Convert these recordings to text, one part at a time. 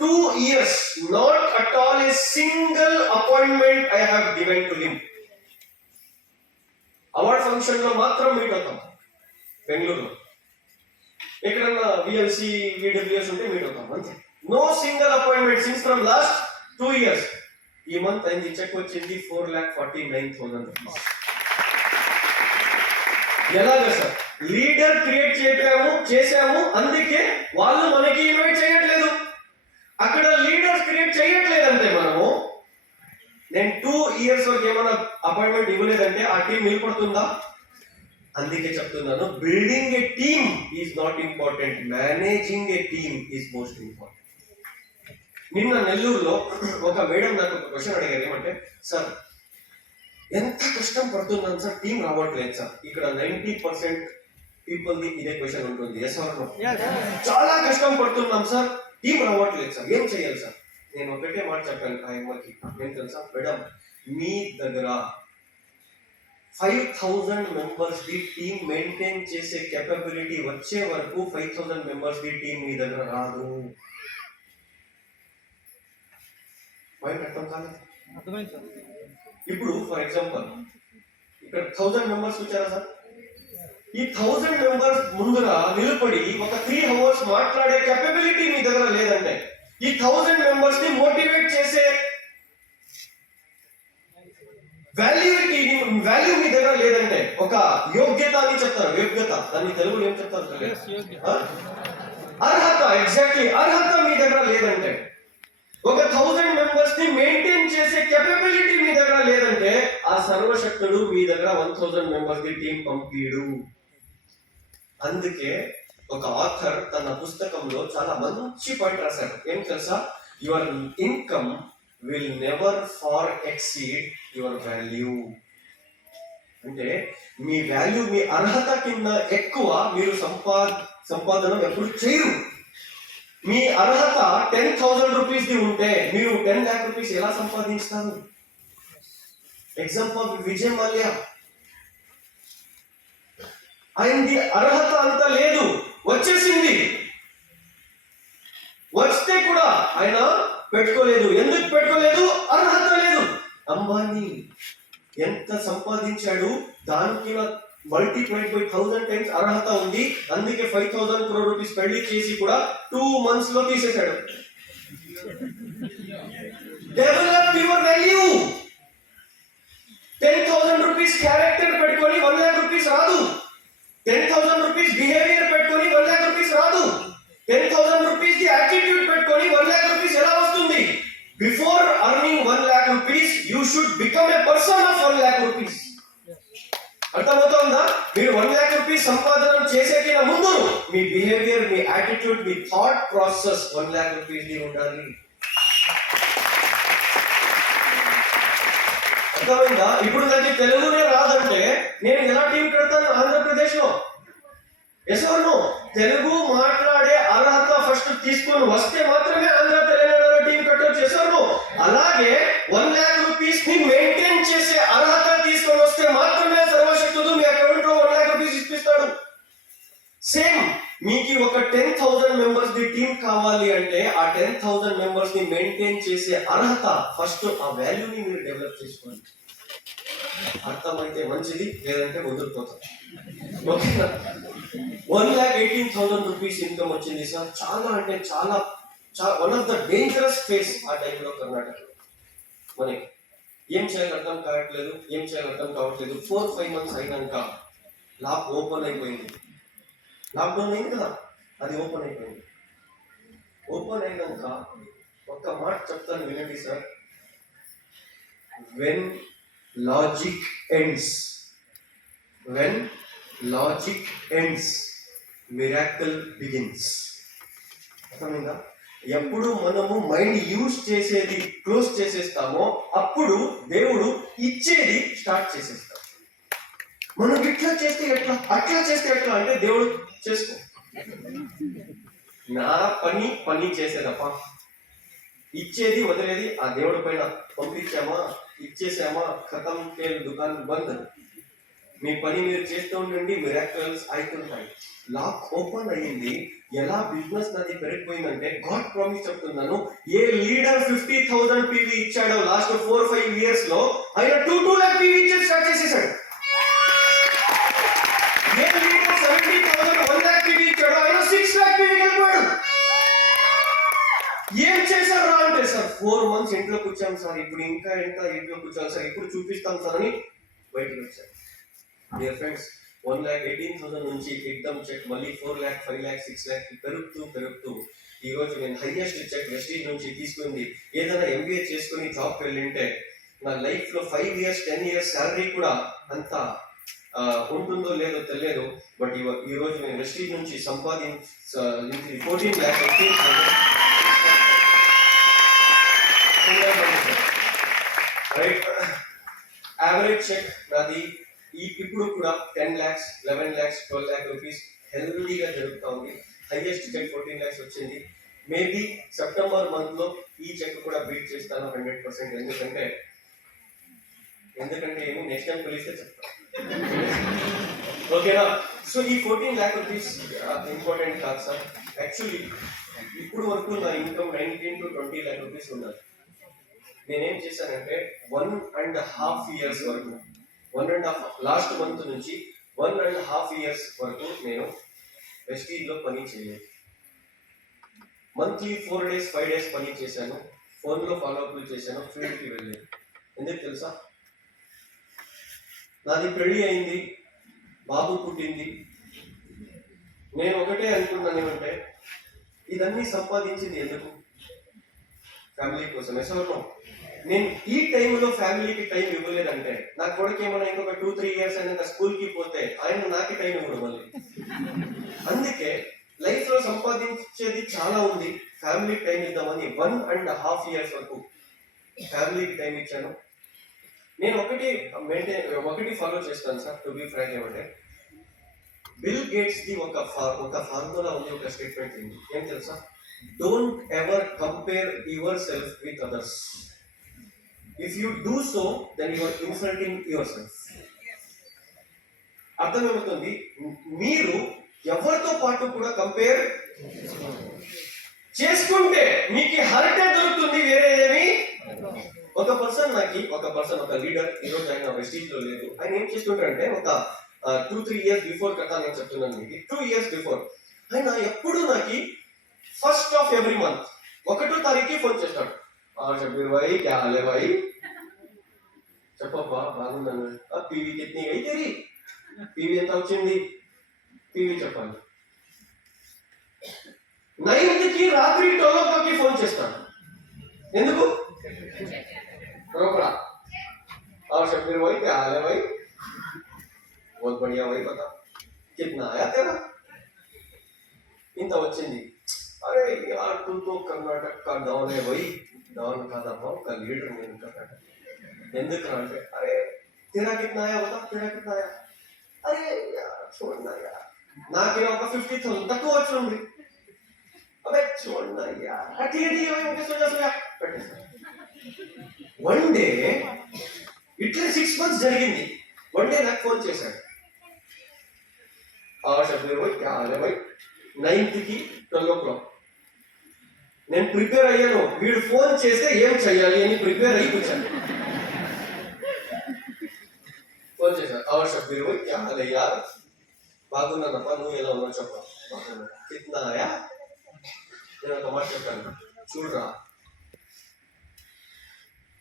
Two years not at all a single appointment I have given to him award ఫంక్షన్లో మాత్రం meet అవుతాం. బెంగళూరు ఎక్కడన్నా VLC విడబ్ల్యూఎస్ ఉంటే meet అవుతాం. అంతే. No single appointment since from last two years ఈ month అయింది. చెక్ వచ్చింది. Four lakh forty nine thousand rupees ఎలాగ సార్? లీడర్ క్రియేట్ చేపాము చేసాము అందుకే వాళ్ళు మనకి ఇన్వైట్ చేయట్లేదు. అక్కడ లీడర్స్ క్రియేట్ చేయట్లేదంటే మనము నేను టూ ఇయర్స్ వరకు ఏమైనా అపాయింట్మెంట్ ఇవ్వలేదంటే ఆ టీం నిలబడుతుందా? అందుకే చెప్తున్నాను building a team is not important managing a team is most important నిన్న నెల్లూరులో ఒక మేడం నాకు ఒక క్వశ్చన్ అడిగారు ఏమంటే సార్ ఎంత కష్టం పడుతున్నాను సార్? టీం రావట్లేదు సార్. ఇక్కడ నైంటీ పర్సెంట్ పీపుల్ది ఇదే క్వశ్చన్ ఉంటుంది ఎస్. చాలా కష్టం పడుతున్నాం సార్. టీం రావట్లేదు సార్. ఏం చేయాలి సార్? నేను ఒకటే మాట చెప్పాను ఆ అమ్మకి. ఏం తెలుసా? మేడం మీ దగ్గర five thousand members the team maintain చేసే కెపబిలిటీ వచ్చే వరకు five thousand members the team మీ దగ్గర రాదు. పాయింట్ అర్థం కాలేదు ఇప్పుడు ఫర్ ఎగ్జాంపుల్ ఇక్కడ థౌజండ్ మెంబర్స్ వచ్చారా సార్? ఈ థౌజండ్ మెంబర్స్ ముందర నిలబడి ఒక త్రీ అవర్స్ మాట్లాడే కెపబిలిటీ మీ దగ్గర లేదంటే ఈ థౌజండ్ మెంబర్స్ని మోటివేట్ చేసే వాల్యూటీ వాల్యూ మీ దగ్గర లేదంటే ఒక యోగ్యత అని చెప్తారు. యోగ్యత. దాన్ని తెలుగులో ఏం చెప్తారు? అర్హత ఎగ్జాక్ట్లీ అర్హత మీ దగ్గర లేదంటే ఒక థౌజండ్ మెంబర్స్ని మెయింటైన్ చేసే కెపబిలిటీ మీ దగ్గర లేదంటే ఆ సర్వశక్తుడు మీ దగ్గర వన్ థౌజండ్ మెంబర్స్ని టీం పంపిడు. అందుకే ఒక ఆథర్ తన పుస్తకంలో చాలా మంచి పాయింట్ రాశారు ఏం తెలుసా? Your income will never far exceed your value. అంటే మీ వాల్యూ మీ అర్హత కింద ఎక్కువ మీరు సంపా సంపాదన ఎప్పుడు చేయరు. మీ అర్హత టెన్ థౌజండ్ రూపీస్ ది ఉంటే మీరు టెన్ ల్యాక్ రూపీస్ ఎలా సంపాదించుతారు? ఎగ్జాంపుల్ విజయ్ మల్యా. ఆయనకి అర్హత అంత లేదు. వచ్చేసింది. వస్తే కూడా ఆయన పెట్టుకోలేదు. ఎందుకు పెట్టుకోలేదు? అర్హత లేదు. అంబానీ ఎంత సంపాదించాడు? దానికి మల్టీప్లైడ్ బై థౌసండ్ టైమ్స్ అర్హత ఉంది. అందుకే ఫైవ్ థౌసండ్ క్రోర్ రూపీస్ పెళ్ళి చేసి కూడా టూ మంత్స్లో తీసేశాడు. Develop your value ten thousand rupees character పెట్టుకొని వన్ ల్యాక్ రూపీస్ రాదు. టెన్ థౌసండ్ రూపీస్ బిహేవియర్ పెట్టుకొని వన్ ల్యాక్ రూపీస్ రాదు. టెన్ థౌసండ్ రూపీస్ ది యాటిట్యూడ్ పెట్టుకొని వన్ ల్యాక్ రూపీస్ ఎలా వస్తుంది? Before earning one lakh rupees you should become a person of one lakh rupees. అర్థమవుతుందా? మీరు వన్ ల్యాక్ రూపీస్ సంపాదన చేసేకి ముందు మీ బిహేవియర్ మీ attitude me thought process one lakh rupees the ఉండాలి. అర్థమైందా ఇప్పుడు నాకు తెలుగునే రాదంటే నేను ఎలా టీం పెడతాను ఆంధ్రప్రదేశ్లో ఎస్ తెలుగు మాట్లాడే అర్హత ఫస్ట్ తీసుకొని వస్తే మాత్రమే ఆంధ్ర తెలంగాణలో టీం కట్టొచ్చు. ఎస్ అలాగే వన్ ల్యాక్ రూపీస్ని మెయింటైన్ చేసే అర్హత తీసుకొని వస్తే మాత్రమే సర్వశక్తుడు మీ అకౌంట్లో వన్ ల్యాక్ రూపీస్ ఇప్పిస్తాడు. సేమ్ మీకు ఒక ten thousand members the team కావాలి అంటే ఆ టెన్ థౌసండ్ మెంబర్స్ని మెయింటైన్ చేసే అర్హత ఫస్ట్ ఆ వాల్యూని మీరు డెవలప్ చేసుకోండి. అర్థమైతే మంచిది లేదంటే వదిలిపోతాం. ఓకేనా one lakh eighteen thousand rupees income వచ్చింది సార్. చాలా అంటే చాలా one of the dangerous phase ఆ టైంలో కర్ణాటకలో. మనకి ఏం చేయాలి అర్థం కావట్లేదు ఏం చేయాలి అర్థం కావట్లేదు. ఫోర్ ఫైవ్ మంత్స్ అయినాక లాక్ ఓపెన్ అయిపోయింది. లాక్డౌన్ అయింది కదా? అది ఓపెన్ అయిపోయింది. ఓపెన్ అయినాక ఒక్క మాట చెప్తాను వినండి sir. When logic ends when logic ends miracle begins అర్థమైందా? ఎప్పుడు మనము మైండ్ యూజ్ చేసేది క్లోజ్ చేసేస్తామో అప్పుడు దేవుడు ఇచ్చేది స్టార్ట్ చేసేస్తాం మనం ఇట్లా చేస్తే ఎట్లా? అట్లా చేస్తే ఎట్లా? అంటే దేవుడు చేసుకో. నా పని పని చేసేదప్ప. ఇచ్చేది వదిలేది ఆ దేవుడి పైన పంపించామా? ఇచ్చేసామా? ఖతం కేల్ దుకాణం బంద్. మీ పని మీరు చేస్తూ ఉండండి మిరాకల్స్ అవుతుంటాయి లాక్ ఓపెన్ అయ్యింది. ఎలా బిజినెస్ నాది పెరిగిపోయిందంటే గాడ్ ప్రామిస్ చెప్తున్నాను. A leader fifty thousand PV ఇచ్చాడో లాస్ట్ ఫోర్ ఫైవ్ ఇయర్స్లో ఆయన టూ టూ లాక్ పీవీ ఇచ్చేసి స్టార్ట్ చేసేసాడు. చేశారు రా అంటే సార్ ఫోర్ మంత్స్ ఇంట్లో కూర్చాం సార్ ఇప్పుడు ఇంకా ఇంకా ఇంట్లో కూర్చోాలి సార్ ఇప్పుడు చూపిస్తాం సార్ అని బయటకు వచ్చారు. Dear friends one lakh eighteen thousand నుంచి ఎగ్దమ్ చెక్ మళ్ళీ four lakh five lakh six lakh పెరుగుతూ పెరుగుతూ. ఈ రోజు నేను హైయెస్ట్ చెక్ వెస్టీజ్ నుంచి తీసుకుంది. ఏదైనా ఎంబీఏ చేసుకుని జాబ్కి వెళ్ళింటే నా లైఫ్లో five years ten years salary కూడా అంత ఉంటుందో లేదో తెలియదు. బట్ ఈ రోజు నేను వెస్టీజ్ నుంచి సంపాదించి fourteen lakh right average cheque నాది ఈ ఇప్పుడు కూడా ten lakhs eleven lakhs twelve lakh rupees హెల్దీగా జరుగుతూ ఉంది. హైయెస్ట్ చెక్ ఫోర్టీన్ ల్యాక్స్ వచ్చింది. మేబీ సెప్టెంబర్ మంత్లో ఈ చెక్ కూడా బీట్ చేస్తాను హండ్రెడ్ పర్సెంట్ ఎందుకంటే ఎందుకంటే ఏమో నెక్స్ట్ టైం పిలిస్తే చెప్తాను ఓకేనా సో ఈ ఫోర్టీన్ ల్యాక్ రూపీస్ ఇంపార్టెంట్ కాదు సార్. యాక్చువల్లీ ఇప్పుడు వరకు నా income nineteen to twenty lakh rupees ఉన్నది నేనేం చేశానంటే వన్ అండ్ హాఫ్ ఇయర్స్ వరకు one and half last month నుంచి వన్ అండ్ హాఫ్ ఇయర్స్ వరకు నేను వెస్టీలో పని చేయలేదు. Monthly four days five days పని చేశాను. ఫోన్లో ఫాలోఅప్లు చేశాను ఫీల్డ్కి వెళ్ళాను. ఎందుకు తెలుసా? నాది పెళ్ళి అయింది బాబు పుట్టింది. నేను ఒకటే అనుకున్నాను ఏమంటే ఇదన్నీ సంపాదించింది ఎందుకు? ఫ్యామిలీ కోసం ఎసవరం నేను ఈ టైంలో ఫ్యామిలీకి టైం ఇవ్వలేదంటే నా కొడుకు ఏమైనా ఇంకొక టూ త్రీ ఇయర్స్ అయినా స్కూల్కి పోతే ఆయన నాకు టైం ఇవ్వడం మళ్ళీ అందుకే లైఫ్లో సంపాదించేది చాలా ఉంది. ఫ్యామిలీ టైం ఇద్దామని వన్ అండ్ హాఫ్ ఇయర్స్ వరకు ఫ్యామిలీకి టైం ఇచ్చాను. నేను ఒకటి మెయింటైన్ ఒకటి ఫాలో చేస్తాను సార్ టు బి ఫ్రాంక్ ఏమంటే. బిల్ గేట్స్ ది ఒక ఫా- ఒక ఫార్ములా ఉంది ఒక స్టేట్మెంట్ ఉంది. ఏం తెలుసా? Don't ever compare yourself with others if you do so then you are insulting yourself అర్థమవుతుంది? మీరు ఎవరితో పాటు కూడా కంపేర్ చేసుకుంటే మీకు హర్టే దొరుకుతుంది వేరే ఏమి? ఒక పర్సన్ నాకు ఒక పర్సన్ ఒక లీడర్ ఈరోజు ఆయన వెస్టీజ్లో లేదు. ఆయన ఏం చేస్తుంటారంటే ఒక టూ త్రీ ఇయర్స్ బిఫోర్ కథ నేను చెప్తున్నాను మీకు. టూ ఇయర్స్ బిఫోర్ ఆయన ఎప్పుడు నాకు ఫస్ట్ ఆఫ్ ఎవ్రీ మంత్ ఒకటో తారీఖుకి ఫోన్ చేస్తాడు. ఆ షబీర్ భాయ్ క్యా హాలే భాయ్ చెప్పబ్బా బాగుందన్న పీవీ కిట్నీ అయితేరి పీవీ ఎంత వచ్చింది పీవీ చెప్పాలి నైన్త్కి రాత్రి ట్వెల్వ్ ఓ ఫోన్ చేస్తాను ఎందుకు रोकड़ा और शब्बीर भाई क्या हाल है भाई बहुत बढ़िया भाई बता कितना आया तेरा इंत వచ్చింది अरे यार तुम तो कर्नाटक का डॉन है भाई डॉन का दबाव का लीडर हूँ कर्नाटक ఎందుకు అంటే अरे तेरा कितना आया बता तेरा कितना आया अरे यार छोड़ना यार నాకేమో ఒక ఫిఫ్టీ థౌసండ్ తక్కువ వచ్చింది అబే చూడన్నా యార్ అట్లా ఓకే సోజా సోజా పెట్టేస్తా వన్ డే ఇట్లా సిక్స్ మంత్స్ జరిగింది వన్ డే నాకు ఫోన్ చేశాడు ఆ షబ్బీర్ భాయ్ క్యా హాల్ హై భాయ్ నైన్త్ కి ట్వెల్వ్ ఓ క్లాక్ నేను ప్రిపేర్ అయ్యాను వీడు ఫోన్ చేస్తే ఏం చెయ్యాలి అని ప్రిపేర్ అయ్యి కూర్చాను ఫోన్ చేశాను ఆ షబ్బీర్ యార్ బాగున్నానప్ప నువ్వు ఎలా ఉన్నావు చెప్ప బాగున్నా నేను ఒక మాట చెప్పాను చూడరా.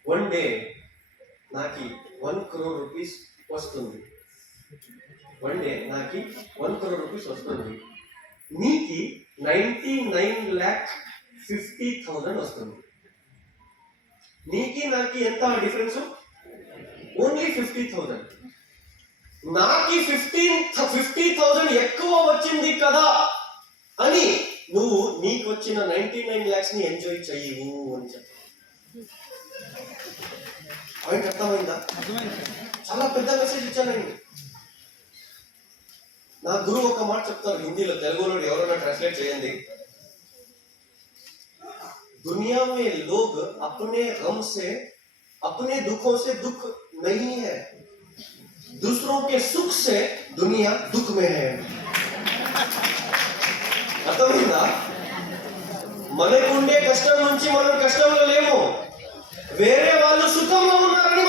వన్ డే నాకు వన్ క్రోర్ రూపీస్ వస్తుంది. వన్ డే నాకు వన్ క్రోర్ రూపీస్ వస్తుంది. నీకి ninety nine lakh fifty thousand వస్తుంది. నీకి నాకు ఎంత డిఫరెన్స్ ఓన్లీ ఫిఫ్టీ థౌజండ్ నాకి ఫిఫ్టీన్ ఫిఫ్టీ థౌజండ్ ఎక్కువ వచ్చింది కదా అని నువ్వు నీకు వచ్చిన నైన్టీ నైన్ ల్యాక్స్ ని ఎంజాయ్ చెయ్యవు అని చెప్పు పాయింట్ అర్థమైందా చాలా పెద్ద మెసేజ్ ఇచ్చానండి నా గురువు ఒక మాట చెప్తారు హిందీలో తెలుగులో ఎవరైనా ట్రాన్స్లేట్ చేయండి दुनिया में लोग अपने गम से अपने दुखों से दुख नहीं है दूसरों के सुख से दुनिया दुख में है అర్థమైందా మనకుండే కష్టం నుంచి మనం కష్టంలో లేము వేరే వాళ్ళు సుఖంలో ఉన్నారని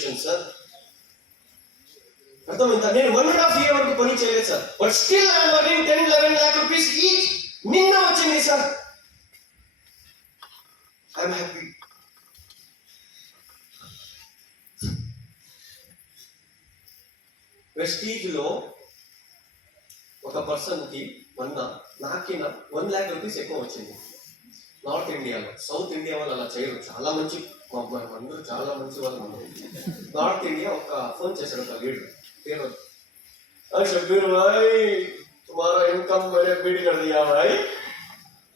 దెమ్ సార్ అర్థమైందా? నేను వన్ అండ్ హాఫ్ ఇయర్ వరకు పని చేయలేదు sir but still I'm running ten eleven lakh rupees each నిన్న వచ్చింది సార్ ఐఎమ్ హ్యాపీ వెస్టీజ్లో ఒక పర్సన్కి మొన్న నాకిన వన్ ల్యాక్ రూపీస్ ఎక్కువ వచ్చింది. నార్త్ ఇండియాలో సౌత్ ఇండియా వాళ్ళు అలా చేయరు. చాలా మంచి మా- అందరూ చాలా మంచి వాళ్ళు నార్త్ ఇండియా ఒక ఫోన్ చేశాడు ఒక లీడర్. పేరు షబ్బీర్ భాయ్ తుమారా ఇన్కమ్ మరే బీట్ కదా దియా భాయ్?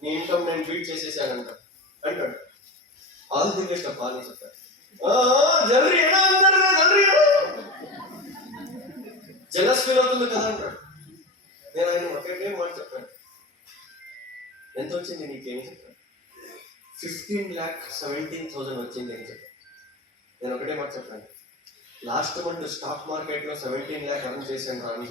నీ ఇన్కమ్ నేను బీట్ చేసేసానంట. అంటాడు. ఆల్ ది బెస్ట్ అప్ప అని చెప్పాడు. జల్రీ ఏడా అంటారు జల్రీ ఏడా? జలస్ ఫీల్ అవుతుంది కదా అంటాడు. నేను ఆయన ఒకటే మాట చెప్పాను. ఎంత వచ్చింది నీకేం చెప్పాను? ఫిఫ్టీన్ ల్యాక్ సెవెంటీన్ థౌసండ్ వచ్చింది అని చెప్పి. నేను ఒకటే మాట చెప్పాను. లాస్ట్ మంత్ స్టాక్ మార్కెట్లో సెవెంటీన్ ల్యాక్ అర్న్ చేశాను రా అని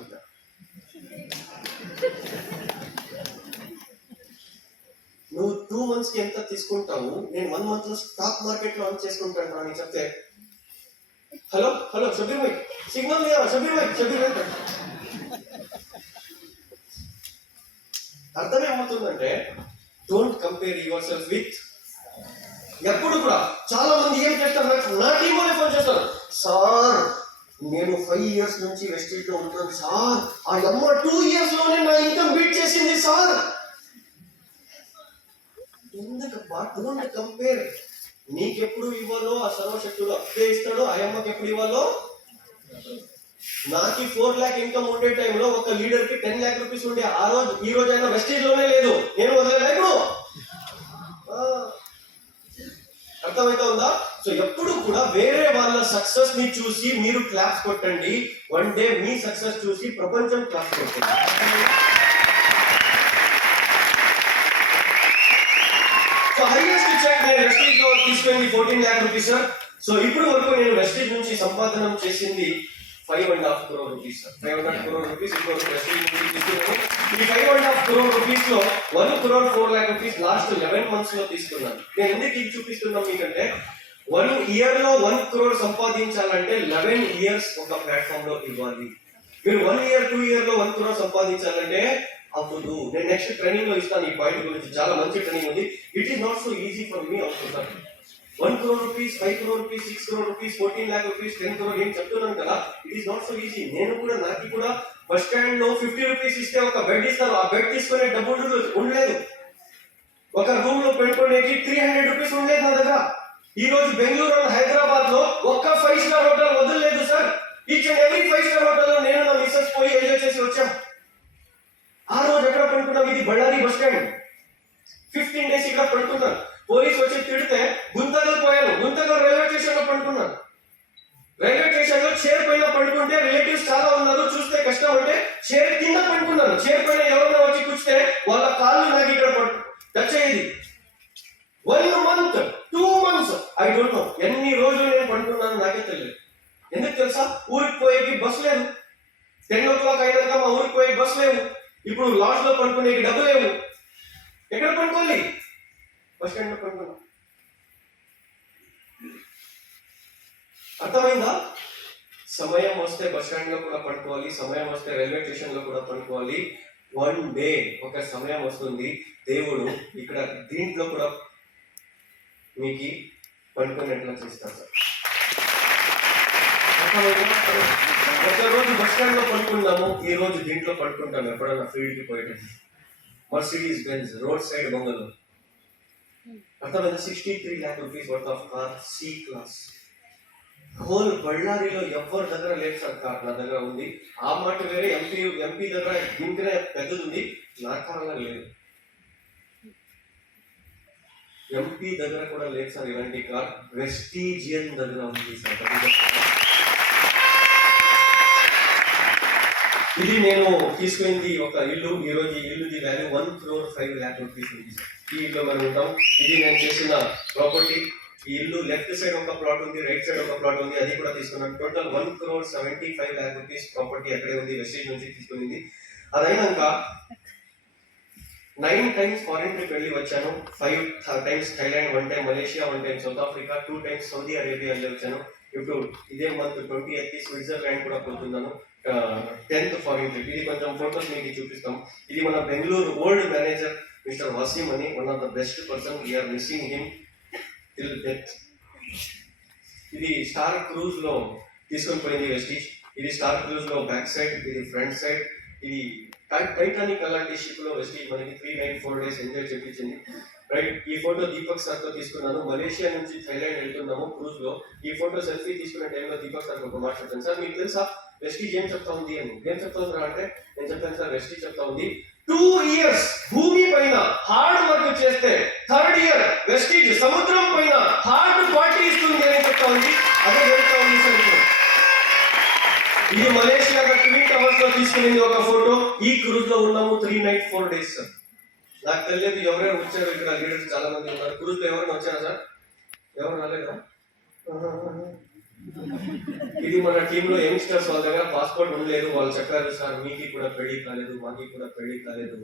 నువ్వు టూ మంత్స్కి ఎంత తీసుకుంటావు? నేను వన్ మంత్లో స్టాక్ మార్కెట్లో అర్న్ చేసుకుంటాను రా అని చెప్తే hello hello Shabbir bhai signal లేదా షబీర్ భాయ్ షబీర్ భాయ్. అర్థమేమవుతుందంటే don't compare yourself with ఎప్పుడు కూడా చాలా మంది ఏం చేస్తారు? నాకు నా టీం ఫోన్ చేస్తారు. సార్ నేను ఫైవ్ ఇయర్స్ నుంచి వెస్టేజ్లో ఉంటాను సార్. ఆ అమ్మ టూ ఇయర్స్లోనే నా ఇన్కమ్ బీట్ చేసింది సార్. ఎందుకబ్బా డోంట్ కంపేర్ నీకెప్పుడు ఇవ్వాలో ఆ సర్వశక్తుడు అప్పుడే ఇస్తాడు ఆ అమ్మకి ఎప్పుడు ఇవ్వాలో? నాకు ఫోర్ ల్యాక్ ఇన్కమ్ ఉండే టైంలో ఒక లీడర్కి టెన్ ల్యాక్ రూపీస్ ఉండే. ఆ రోజు ఈ రోజు అయినా వెస్టేజ్లోనే లేదు. నేను వదలలే ఇప్పుడు ఆ, అర్థమైతే ఉందా సో ఎప్పుడు కూడా వేరే వాళ్ళ సక్సెస్ని చూసి మీరు క్లాప్స్ కొట్టండి. వన్ డే మీ సక్సెస్ చూసి ప్రపంచం క్లాప్స్ కొట్టండి సో హైయెస్ట్ చెక్ నేను లో fourteen lakh rupees sir so ఇప్పుడు వరకు నేను వెస్టేజ్ నుంచి సంపాదన చేసింది five and half crore rupees five and half crore rupees ఇప్పుడు వెస్టేజ్ నుంచి తీసుకున్నాను. ఈ ఫైవ్ అండ్ హాఫ్ క్రోర్ రూపీస్లో one crore four lakh rupees last eleven మంత్స్లో తీసుకున్నాను. నేను ఎందుకు ఇది చూపిస్తున్నాను మీకంటే వన్ ఇయర్లో వన్ క్రోర్ సంపాదించాలంటే లెవెన్ ఇయర్స్ ఒక ప్లాట్ఫామ్లో ఇవ్వాలి. మీరు వన్ ఇయర్ టూ ఇయర్లో వన్ క్రోర్ సంపాదించాలంటే అవ్వదు. నేను నెక్స్ట్ ట్రైనింగ్లో ఇస్తాను ఈ పాయింట్ గురించి. చాలా మంచి ట్రైనింగ్ ఉంది. It is not so easy for me also one crore rupees five crore rupees six crore rupees fourteen lakh rupees ten crore ఏం చెప్తున్నాను కదా it is not so easy నేను కూడా నాకు కూడా బస్ స్టాండ్లో ఫిఫ్టీ రూపీస్ ఇస్తే ఒక బెడ్ ఇస్తారు ఆ బెడ్ తీసుకునే డబ్బులు ఉండలేదు. ఒక రూమ్లో పెట్టుకోడానికి త్రీ హండ్రెడ్ రూపీస్ ఉండలేదు నా దగ్గర. ఈ రోజు బెంగళూరు అండ్ హైదరాబాద్లో ఒక్క ఫైవ్ స్టార్ హోటల్ వదలలేదు sir each and every five star హోటల్లో నేను నా మిస్సెస్ పోయి ఎంజాయ్ చేసి వచ్చాం. ఆ రోజు ఎక్కడ పడుకున్నాం? ఇది Ballari bus stand. Fifteen days ఇక్కడ పడుకున్నాను పోలీస్ వచ్చి తిడితే గుంతకల్ పోయాను గుంతకల్ రైల్వే స్టేషన్లో పడుకున్నాను రైల్వే స్టేషన్లో చైర్ పైన పడుకుంటే రిలేటివ్స్ చాలా ఉన్నారు చూస్తే కష్టం అంటే చైర్ కింద పడుకున్నాను చైర్ పైన ఎవరైనా వచ్చి కూర్చుంటే వాళ్ళ కాళ్ళు నాకు ఇక్కడ పడు టచ్ అయ్యేది one month two months I don't know ఎన్ని రోజులు నేను పడుకున్నాను నాకే తెలియదు ఎందుకు తెలుసా ఊరికి పోయేకి బస్ లేదు టెన్ ఓ క్లాక్ అయినాక మా ఊరికి పోయే బస్ లేవు ఇప్పుడు లాడ్జ్లో పడుకునేకి డబ్బు లేవు ఎక్కడ పడుకోవాలి బస్ స్టాండ్లో పడుకున్నాం అర్థమైందా సమయం వస్తే బస్ స్టాండ్లో కూడా పడుకోవాలి సమయం వస్తే రైల్వే స్టేషన్లో కూడా పడుకోవాలి. వన్ డే ఒక సమయం వస్తుంది. దేవుడు ఇక్కడ దీంట్లో కూడా మీకు పడుకునేట్లా చేస్తారు సార్. ఒకరోజు బస్ స్టాండ్లో పడుకున్నాము ఈ రోజు దీంట్లో పడుకుంటాము ఎప్పుడైనా ఫీల్డ్కి పోయేటప్పుడు. మర్సిడీస్ బెంజ్ రోడ్ సైడ్ బొంగలు అర్థమైంది sixty three lakh rupees worth of car C class whole బళ్ళారిలో ఎవరి దగ్గర లేదు సార్ కార్ నా దగ్గర ఉంది. ఆ మాట వేరే ఎంపీ ఎంపీ దగ్గర దీనికనే పెద్దది ఉంది నా కారణంగా లేదు. ఎంపీ దగ్గర కూడా లేదు సార్ ఇలాంటి కార్. వెస్టీజియన్ దగ్గర ఉంది సార్. ఇది నేను తీసుకునేది ఒక ఇల్లు. ఈరోజు ఈ ఇల్లుది value one crore five lakh rupees ఉంది సార్. ఈ ఇల్లు మనం ఉంటాం ఇది నేను చేసిన ప్రాపర్టీ ఈ ఇల్లు లెఫ్ట్ సైడ్ ఒక ప్లాట్ ఉంది రైట్ సైడ్ ఒక ప్లాట్ ఉంది అది కూడా తీసుకున్నాం. Total one crore seventy five lakh rupees property అక్కడే ఉంది వెస్టేజ్ నుంచి తీసుకునింది. అదైనాక నైన్ టైమ్స్ ఫారిన్ ట్రిప్ వెళ్ళి వచ్చాను. Five times Thailand one time Malaysia one time South Africa two times Saudi Arabia వెళ్ళి వచ్చాను. ఇప్పుడు ఇదే మంత్ ట్వంటీ ఎయిత్ స్విట్జర్లాండ్ కూడా పోతున్నాను. టెన్త్ ఫారిన్ ట్రిప్ ఇది కొంచెం ఫోటోస్ మీకు చూపిస్తాం. ఇది మన Bengaluru old manager mister Waseem అని one of the best person we are missing him till death ఇది స్టార్ క్రూజ్లో తీసుకొని పోయింది వెస్టీజ్ ఇది స్టార్ క్రూజ్లో బ్యాక్ సైడ్ ఇది ఫ్రంట్ సైడ్. ఇది టైటానిక్ అలాంటి షిప్లో వెస్టీజ్ మనకి three nine four days enjoy చెప్పించింది right ఈ ఫోటో దీపక్ సార్తో తీసుకున్నాను. మలేషియా నుంచి థైలాండ్ వెళ్తున్నాము క్రూజ్లో ఈ ఫోటో సెల్ఫీ తీసుకున్న టైంలో దీపక్ సార్ ఒక మాట సార్ మీకు తెలుసా? వెస్టీజ్ ఏం చెప్తా ఉంది అని. ఏం చెప్తా ఉందిరా అంటే నేను చెప్పాను సార్ వెస్టీజ్ చెప్తా ఉంది. టూ ఇయర్స్ భూమి పైన హార్డ్ వర్క్ చేస్తే థర్డ్ ఇయర్ వెస్టీజ్ సముద్ర హార్ట్ హార్డ్ పార్టీ ఇస్తుంది అని చెప్తా ఉంది అదే చెప్తా ఉంది సార్ ఇది. మలేషియా ట్వీట్ అవర్స్లో తీసుకునేది ఒక ఫోటో. ఈ క్రూజ్లో ఉన్నాము three night four days sir నాకు తెలియదు ఎవరైనా వచ్చారు ఇక్కడ లీడర్స్ చాలా మంది ఉన్నారు. క్రూజ్లో ఎవరైనా వచ్చారా సార్? ఎవరు రాలేదా? ఇది మన టీమ్లో యంగ్స్టర్స్ వాళ్ళ దగ్గర పాస్పోర్ట్ ఉండలేదు. వాళ్ళు చెప్పారు సార్ మీకి కూడా పెళ్ళి కాలేదు మాకి కూడా పెళ్ళి కాలేదు.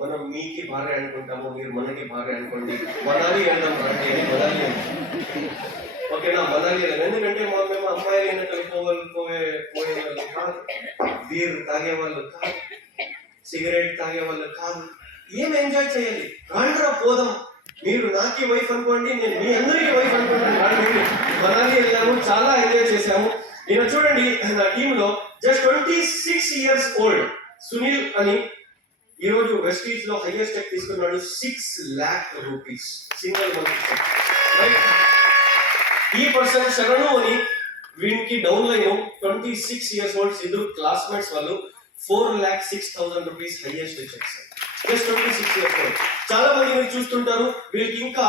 మనం మీకి భార్య అనుకుంటాము మీరు మనకి భార్య అనుకోండి. మనాలి అంటాం రండి అని మనాలి వెళ్దాం. ఓకేనా? మనాలి ఎందుకంటే మా మేము అమ్మాయిలు ఏంటంటే పోవాలి పోయే పోయే వాళ్ళు కాదు. బీర్ తాగే వాళ్ళు కాదు. సిగరెట్ తాగే వాళ్ళు కాదు. ఏం ఎంజాయ్ చేయాలి? రాండ్రా పోదాం. మీరు నాకి వైఫ్ అనుకోండి నేను మీ అందరికీ వైఫ్ అనుకోండి రాండి మనాలి వెళ్ళాము చాలా ఎంజాయ్ చేశాము. నేను చూడండి నా టీంలో just twenty six years old Sunil అని ఈ రోజు వెస్టీజ్లో హైయెస్ట్ చెక్ తీసుకున్నాడు six lakh rupees single right ఈ పర్సన్ శరణు అని వీనికి down line. Twenty six years old ఇద్దరు క్లాస్మేట్స్ వాళ్ళు four lakh six thousand rupees highest cheques just twenty six years old చాలా మంది మీరు చూస్తుంటారు. వీళ్ళకి ఇంకా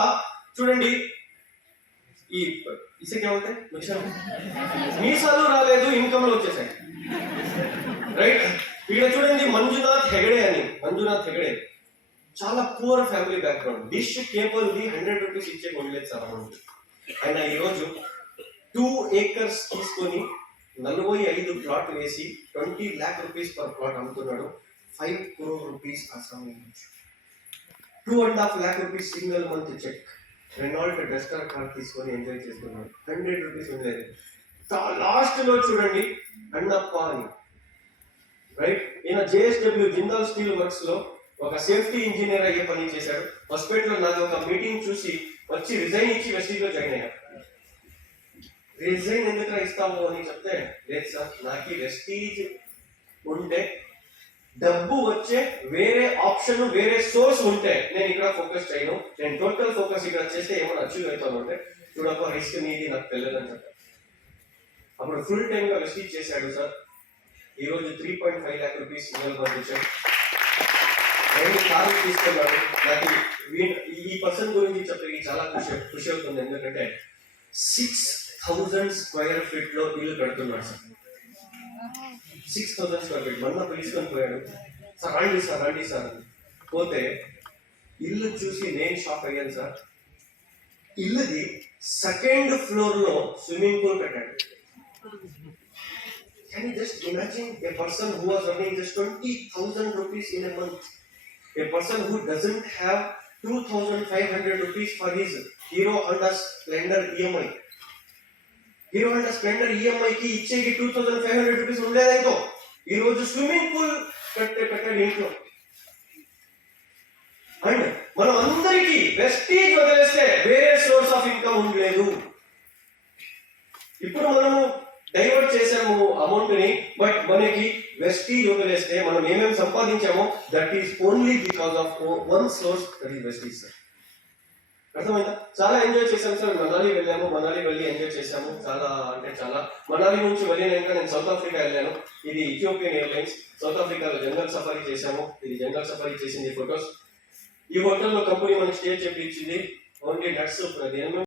చూడండి. ఈ ఇసుకేమంటే మీసాలు రాలేదు ఇన్కమ్లో వచ్చేసాయి. రైట్ ఇక్కడ చూడండి మంజునాథ్ హెగడే అని మంజునాథ్ హెగడే. చాలా poor family background dish cable the hundred rupees ఇచ్చే కొనలేదు సార్ అమౌంట్. ఆయన ఈరోజు టూ ఏకర్స్ తీసుకొని నలభై ఐదు ప్లాట్ వేసి twenty lakh rupees per plot అమ్ముతున్నాడు. Five crore rupees Assam two and half lakh rupees single month cheque Renault Duster car తీసుకొని ఎంజాయ్ చేస్తున్నాడు. హండ్రెడ్ రూపీస్ ఉండేది. లాస్ట్లో చూడండి అన్నప్ప అని. ఈయన జేఎస్డబ్ల్యూ జిందాల్ స్టీల్ వర్క్స్లో ఒక సేఫ్టీ ఇంజనీర్ అయ్యే పని చేశాడు. హాస్పిటల్ నాకు ఒక మీటింగ్ చూసి వచ్చి రిజైన్ ఇచ్చి వెస్టీజ్లో జాయిన్ అయ్యాడు రిజైన్ ఎందుకు ఇస్తాము అని చెప్తే లేదు సార్ నాకు వెస్టీజ్ ఉంటే డబ్బు వచ్చే వేరే ఆప్షన్ వేరే సోర్స్ ఉంటే నేను ఇక్కడ ఫోకస్ చేయను. నేను టోటల్ ఫోకస్ ఇక్కడ చేస్తే ఏమైనా అచీవ్ అవుతాను అంటే చూడప్ప రిస్క్ నీది నాకు తెలియదని చెప్పాను అప్పుడు ఫుల్ టైం గా వెస్టీజ్ చేశాడు సార్. ఈ రోజు three point five lakh rupees single పంపించాడు నేను కార్లు తీసుకున్నాడు నాకు ఈ పర్సన్ గురించి చెప్పి చాలా ఖుషి ఖుషి అవుతుంది. ఎందుకంటే సిక్స్ థౌజండ్ స్క్వేర్ ఫీట్లో ఇల్లు కడుతున్నాడు sir. Six thousand square feet మొన్న పిలుచుకొని పోయాడు. సార్ రండి సార్ రండి సార్. పోతే ఇల్లు చూసి నేను షాక్ అయ్యాను సార్. ఇల్లుది సెకండ్ ఫ్లోర్లో స్విమ్మింగ్ పూల్ కట్టాడు. Can you just imagine a person who was earning just 20,000 rupees in a month? A person who doesn't have 2,500 rupees for his Hero Honda Splendor EMI. Hero Honda Splendor EMI కి ఇచ్చేకి two thousand five hundred rupees ఉండేదైతో ఈ రోజు swimming pool కట్టే కట్టాడు ఇంట్లో and మనం అందరికీ Vestige వదిలేస్తే వేరే సోర్స్ ఆఫ్ ఇన్కమ్ ఉండలేదు ఇప్పుడు మనము డైవర్ట్ చేసాము అమౌంట్ని బట్ మనకి వెస్టీజ్ వదిలేస్తే మనం ఏమేమి సంపాదించామో that is only because of one source that is Vestige sir అర్థమైందా? చాలా ఎంజాయ్ చేశాం సార్ మనాలి వెళ్ళాము మనాలి వెళ్ళి ఎంజాయ్ చేశాము. చాలా అంటే చాలా. మనాలి నుంచి వెళ్ళినాక నేను సౌత్ ఆఫ్రికా వెళ్ళాను. ఇది ఇథియోపియన్ ఎయిర్లైన్స్ సౌత్ ఆఫ్రికాలో జంగల్ సఫారీ చేశాము. ఇది జంగల్ సఫారీ చేసింది ఫొటోస్ ఈ హోటల్లో కంపెనీ మనకి స్టే చేపించింది. Only nuts